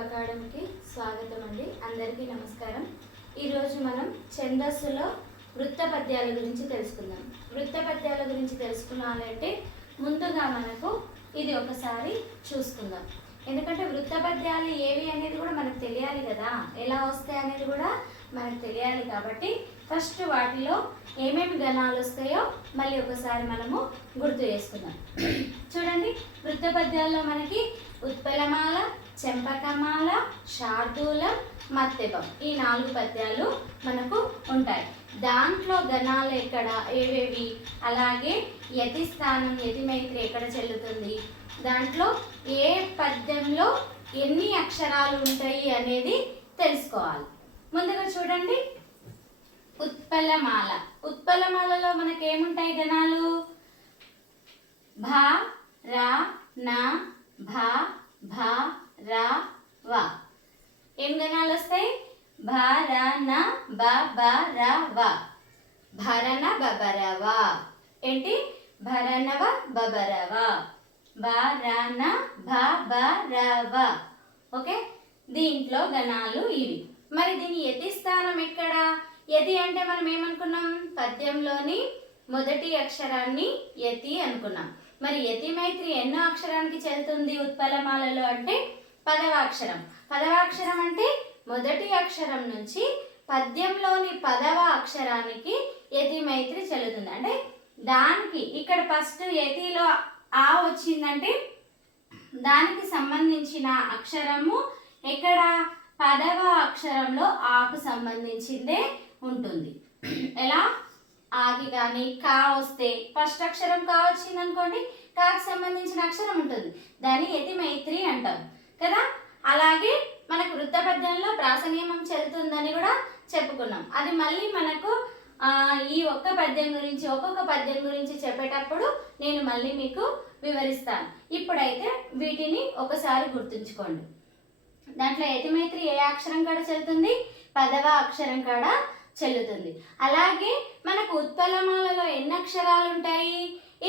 అకాడమీకి స్వాగతం అండి. అందరికీ నమస్కారం. ఈరోజు మనం ఛందస్సులో వృత్త పద్యాల గురించి తెలుసుకుందాం. వృత్త పద్యాల గురించి తెలుసుకున్నాలంటే ముందుగా మనకు ఇది ఒకసారి చూసుకుందాం. ఎందుకంటే వృత్త పద్యాలు ఏవి అనేది కూడా మనకు తెలియాలి కదా, ఎలా వస్తాయి అనేది కూడా మనకు తెలియాలి. కాబట్టి ఫస్ట్ వాటిలో ఏమేమి గణాలు వస్తాయో మళ్ళీ ఒకసారి మనము గుర్తు చేసుకుందాం. చూడండి, వృత్త పద్యాల్లో మనకి ఉత్పలమాల, చెంపకమాల, శార్దూలం, మత్తెపం ఈ 4 పద్యాలు మనకు ఉంటాయి. దాంట్లో గణాలు ఎక్కడ ఏవేవి, అలాగే యతి స్థానం యతి మైత్రి ఎక్కడ చెల్లుతుంది, దాంట్లో ఏ పద్యంలో ఎన్ని అక్షరాలు ఉంటాయి అనేది తెలుసుకోవాలి. ముందుగా చూడండి, ఉత్పలమాల. ఉత్పలమాలలో మనకి ఏముంటాయి గణాలు? భ, ర, న, భ, భ, ర, వ. ఏం గణాలు వస్తాయి? భ, ర, న, బ, బ, ర, వ. భరణ బబరవ. ఏంటి? భరణవ బబరవ. భరణ భ, బ, ర, వ. ఓకే, దీంట్లో గణాలు ఇవి. మరి దీని యతి స్థానం ఎక్కడ? యతి అంటే మనం ఏమనుకున్నాం? పద్యంలోని మొదటి అక్షరాన్ని యతి అనుకున్నాం. మరి యతి మైత్రి ఎన్నో అక్షరానికి చెల్లుతుంది ఉత్పలమాలలో అంటే 10వ అక్షరం. 10వ అక్షరం అంటే మొదటి అక్షరం నుంచి పద్యంలోని 10వ అక్షరానికి యతి మైత్రి చెల్లుతుంది. అంటే దానికి ఇక్కడ ఫస్ట్ యతిలో ఆ వచ్చిందంటే దానికి సంబంధించిన అక్షరము ఎక్కడ? 10వ అక్షరంలో ఆకు సంబంధించిందే ఉంటుంది. ఎలా? ఆకి కానీ కా వస్తే ఫస్ట్ అక్షరం కా వచ్చింది అనుకోండి, కాకి సంబంధించిన అక్షరం ఉంటుంది, దాన్ని యతి మైత్రి అంటాం కదా. అలాగే మనకు వృత్త పద్యంలో ప్రాస నియమం చెల్లుతుందని కూడా చెప్పుకున్నాం. అది మళ్ళీ మనకు ఈ ఒక్కొక్క పద్యం గురించి చెప్పేటప్పుడు నేను మళ్ళీ మీకు వివరిస్తాను. ఇప్పుడైతే వీటిని ఒకసారి గుర్తుంచుకోండి. దాంట్లో యతి మైత్రి ఏ అక్షరం కాడ చెల్లుతుంది? 10వ అక్షరం కాడ చెల్లుతుంది. అలాగే మనకు ఉత్పలమాలలో ఎన్ని అక్షరాలు ఉంటాయి?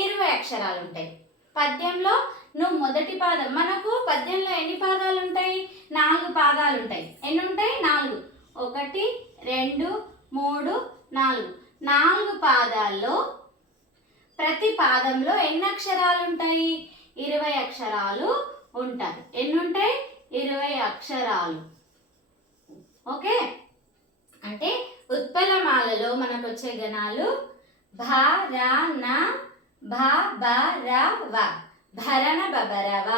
20 అక్షరాలు ఉంటాయి. పద్యంలో నువ్వు మొదటి పాదం, మనకు పద్యంలో ఎన్ని పాదాలు ఉంటాయి? 4 పాదాలు ఉంటాయి. ఎన్ని ఉంటాయి? 4. 1, 2, 3, 4. 4 పాదాల్లో ప్రతి పాదంలో ఎన్ని అక్షరాలు ఉంటాయి? 20 అక్షరాలు ఉంటాయి. ఎన్ని ఉంటాయి? 20 అక్షరాలు. ఓకే, అంటే ఉత్పలమాలలో మనకు వచ్చే గణాలు భ, ర, న, భ, బ, ర, వ. భరణ బబరవ.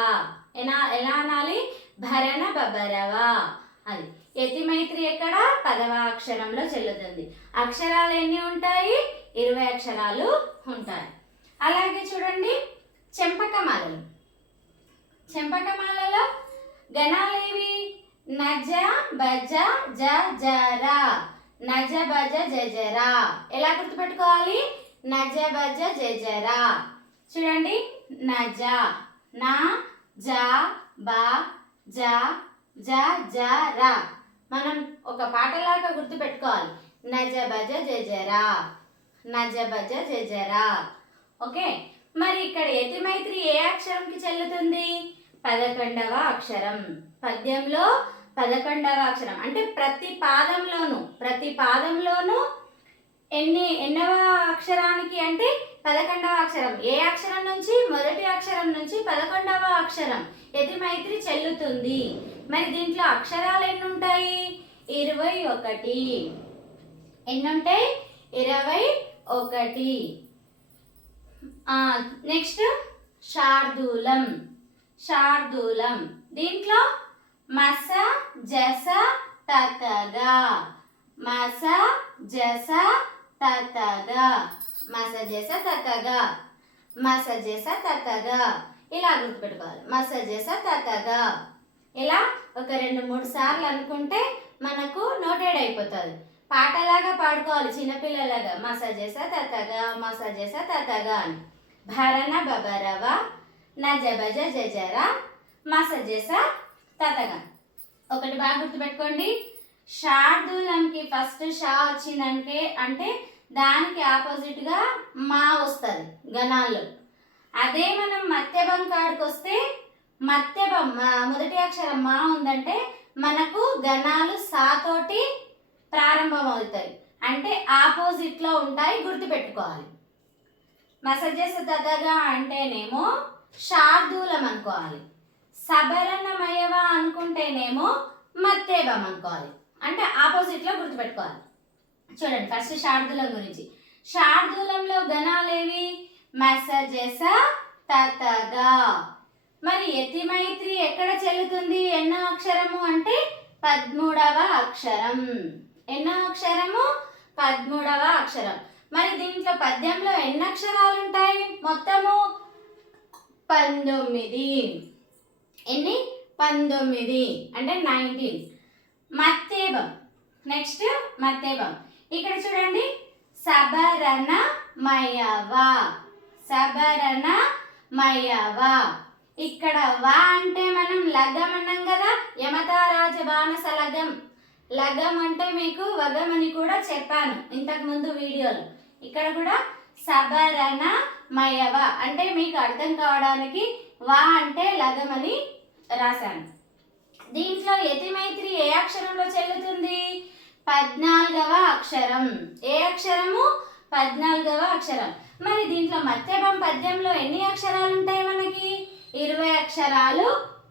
ఎలా అనాలి? భరణ బబరవ. అది యతి మైత్రి ఎక్కడ? 10వ అక్షరంలో చెల్లుతుంది. అక్షరాలు ఎన్ని ఉంటాయి? 20 అక్షరాలు ఉంటాయి. అలాగే చూడండి, చెంపకమాలలు. చెంపకమాలలో గణాలేవి? నజ, బజ, జ, జర. నజ, బజ, జజర. ఎలా గుర్తుపెట్టుకోవాలి? నజ, బజ, జజర. చూడండి, నజ, నా, జ, బ, జ, జ, జర. మనం ఒక పాటలాగా గుర్తుపెట్టుకోవాలి. నజ, బజ, జజర. నజ, బజ, జజర. ఓకే, మరి ఇక్కడ యతి మైత్రి ఏ అక్షరంకి చెల్లుతుంది? 11వ అక్షరం. పద్యంలో 11వ అక్షరం అంటే ప్రతి పాదంలోను ఎన్నవ అక్షరానికి అంటే 11వ అక్షరం. ఏ అక్షరం నుంచి? మొదటి అక్షరం నుంచి 11వ అక్షరం యతి మైత్రి చెల్లుతుంది. మరి దీంట్లో అక్షరాలు ఎన్ని ఉంటాయి? 21. ఎన్ని ఉంటాయి? 21. నెక్స్ట్ శార్దూలం. శార్దూలం దీంట్లో మస, జస, తతగా. మస, జస, తతగా. మస, జస, తతగా. మస, జస, తతగా. ఇలా గుర్తుపెట్టుకోవాలి. మస, జస, తతగా. ఇలా ఒక 2-3 సార్లు అనుకుంటే మనకు నోటెడ్ అయిపోతుంది. పాటలాగా పాడుకోవాలి చిన్నపిల్లలాగా. మస, జస, తతగా, మస, జస, తతగా అని. భరణ బబరవ, నజ, బజ, జజర, మస, జస, తతగా. ఒకటి బాగా గుర్తుపెట్టుకోండి, శార్దూలంకి ఫస్ట్ షా వచ్చిందంటే అంటే దానికి ఆపోజిట్గా మా వస్తుంది గణాల్లో. అదే మనం మత్యభం కాడికి వస్తే మత్తెబం మొదటి అక్షరం మా ఉందంటే మనకు గణాలు సా తోటి ప్రారంభం అవుతాయి, అంటే ఆపోజిట్లో ఉంటాయి, గుర్తుపెట్టుకోవాలి. మసజస దదగా అంటేనేమో శార్దూలం అనుకోవాలి. సబరణమయవ అనుకుంటేనేమో మత్తేబం అనుకోవాలి, అంటే ఆపోజిట్లో గుర్తుపెట్టుకోవాలి. చూడండి ఫస్ట్ శార్దూలం గురించి. శార్దూలంలో గణాలేవి? మసజస తతగా. మరి యతిమైత్రి ఎక్కడ చెల్లుతుంది? ఎన్నో అక్షరము అంటే 13వ అక్షరం. ఎన్నో అక్షరము? 13వ అక్షరం. మరి దీంట్లో పద్యంలో ఎన్ని అక్షరాలు ఉంటాయి? మొత్తము 19. ఎన్ని? 19 అంటే 19. మత్తేబం. నెక్స్ట్ మత్తేబం. ఇక్కడ చూడండి సబరణ మయవ. సబరణ మయవ. ఇక్కడ వా అంటే మనం లగం అన్నాం కదా, యమతారాజ బాణస లగం. లగం అంటే మీకు వగం అని కూడా చెప్పాను ఇంతకు ముందు వీడియోలో. ఇక్కడ కూడా సబరణ మయవ అంటే మీకు అర్థం కావడానికి వా అంటే లగం అని రాశాను. దీంట్లో యతిమైత్రి ఏ అక్షరంలో చెల్లుతుంది? 14వ అక్షరం. ఏ అక్షరము? 14వ అక్షరం. మరి దీంట్లో మత్తెబం పద్యంలో ఎన్ని అక్షరాలు ఉంటాయి? మనకి 20 అక్షరాలు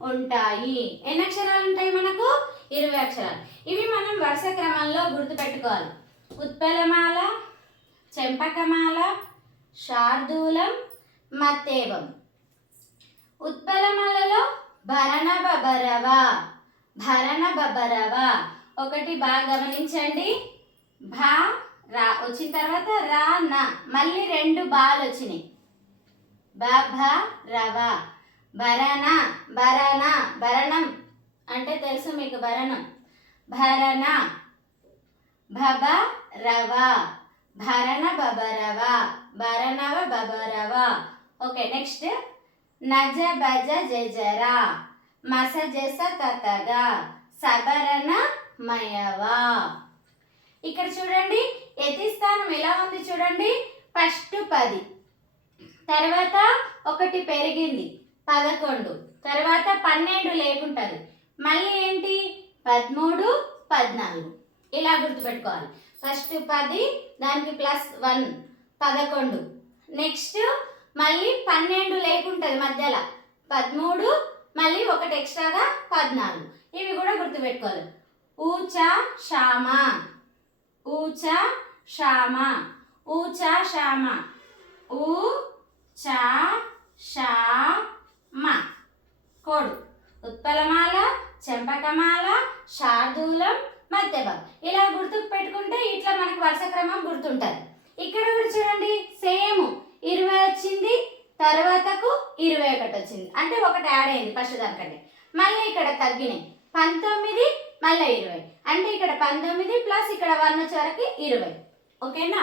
ఉంటాయి. ఎన్ని అక్షరాలు ఉంటాయి మనకు? 20 అక్షరాలు. ఇవి మనం వరుస క్రమంలో గుర్తుపెట్టుకోవాలి. ఉత్పలమాల, చెంపకమాల, శార్దూలం, మత్తేబం. ఉత్పలమాలలో భరణ బబరవ. భరణ బబరవ. ఒకటి బాగా గమనించండి. భా రా వచ్చిన తర్వాత రా నా, మళ్ళీ 2 బాలు వచ్చినాయి. బ భ రవ. భరణ భరణ. భరణం అంటే తెలుసు మీకు, భరణం. భరణ భబ రవ. భరణ బబరవ. భరణవ బబరవ. Okay next నజ బజ జజరా. మసజస తతగా. సబరణ మయవ. ఇక్కడ చూడండి యతి స్థానం ఎలా ఉంది చూడండి. ఫస్ట్ 10, తర్వాత 1 పెరిగింది 11, తర్వాత 12 లేకుంటుంది, మళ్ళీ ఏంటి 13, 14 ఇలా గుర్తుపెట్టుకోవాలి. ఫస్ట్ 10 దానికి +1 11, నెక్స్ట్ మళ్ళీ 12 లేకుంటుంది మధ్యలో 13, మళ్ళీ 1 ఎక్స్ట్రాగా 14. ఇవి కూడా గుర్తుపెట్టుకోవాలి. ఊచా శ్యామ. ఊచా శ్యామ. ఊచా శ్యామ. ఊ చా షామ. కోడు. ఉత్పలమాల, చెంపకమాల, శార్దూలం, మత్తెబం. ఇలా గుర్తు పెట్టుకుంటే ఇట్లా మనకు వరుస క్రమం గుర్తుంటుంది. ఇక్కడ కూడా చూడండి సేమ్ 20 వచ్చింది, తర్వాతకు 21 వచ్చింది, అంటే 1 యాడ్ అయింది ఫస్ట్ దానికంటే. మళ్ళీ ఇక్కడ తగ్గినాయి 19, మళ్ళీ 20, అంటే ఇక్కడ 19 ప్లస్ ఇక్కడ 1 వచ్చే వరకు 20. ఓకేనా?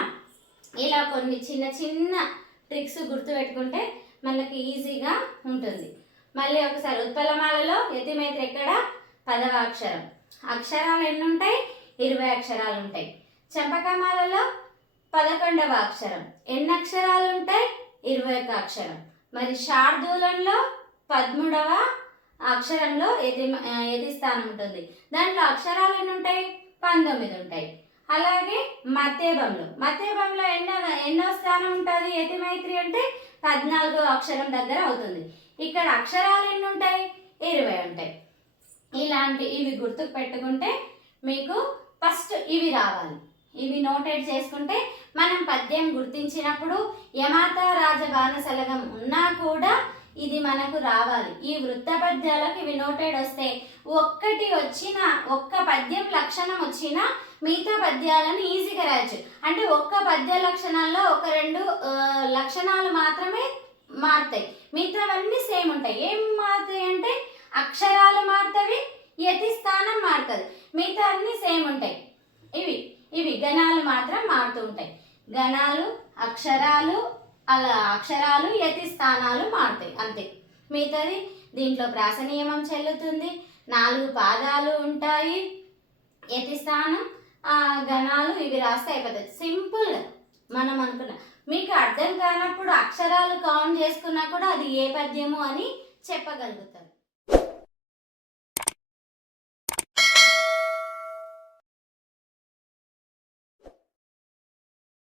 ఇలా కొన్ని చిన్న చిన్న ట్రిక్స్ గుర్తుపెట్టుకుంటే మనకి ఈజీగా ఉంటుంది. మళ్ళీ ఒకసారి ఉత్పలమాలలో యతిమైత్రి ఎక్కడ? 10వ అక్షరం. అక్షరాలు ఎన్ని ఉంటాయి? 20 అక్షరాలు ఉంటాయి. చెంపకమాలలో 11వ అక్షరం. ఎన్ని అక్షరాలు ఉంటాయి? 21 అక్షరం. మరి శార్దూలంలో 13వ అక్షరంలో యతి స్థానం ఉంటుంది. దాంట్లో అక్షరాలు ఎన్ని ఉంటాయి? 19 ఉంటాయి. అలాగే మత్తేబంలో ఎన్నో స్థానం ఉంటుంది యతిమైత్రి అంటే? 14వ అక్షరం దగ్గర అవుతుంది. ఇక్కడ అక్షరాలు ఎన్ని ఉంటాయి? 20 ఉంటాయి. ఇవి గుర్తుకు పెట్టుకుంటే మీకు ఫస్ట్ ఇవి రావాలి. ఇవి నోటెడ్ చేసుకుంటే మనం పద్యం గుర్తించినప్పుడు యమాత రాజబాణసలగం ఉన్నా కూడా ఇది మనకు రావాలి. ఈ వృత్త పద్యాలకు ఇవి నోటెడ్ వస్తే ఒక్క పద్యం లక్షణం వచ్చినా మిగతా పద్యాలను ఈజీగా రాయొచ్చు. అంటే ఒక్క పద్య లక్షణాల్లో 1-2 లక్షణాలు మాత్రమే మారుతాయి, మిగతావన్నీ సేమ్ ఉంటాయి. ఏం మారుతాయి అంటే అక్షరాలు మారుతాయి, యతి స్థానం మారుతుంది, మిగతా అన్నీ సేమ్ ఉంటాయి. ఇవి గణాలు మాత్రం మారుతూ ఉంటాయి. గణాలు, అక్షరాలు, అలా అక్షరాలు యతి స్థానాలు మారుతాయి అంతే. మిగతాది దీంట్లో ప్రాస నియమం చెల్లుతుంది. 4 పాదాలు ఉంటాయి. యతి స్థానం, గణాలు ఇవి రాస్తే అయిపోతుంది. సింపుల్గా మనం అనుకున్నాం. మీకు అర్థం కానప్పుడు అక్షరాలు కౌంట్ చేసుకున్నా కూడా అది ఏ పద్యము అని చెప్పగలుగుతారు.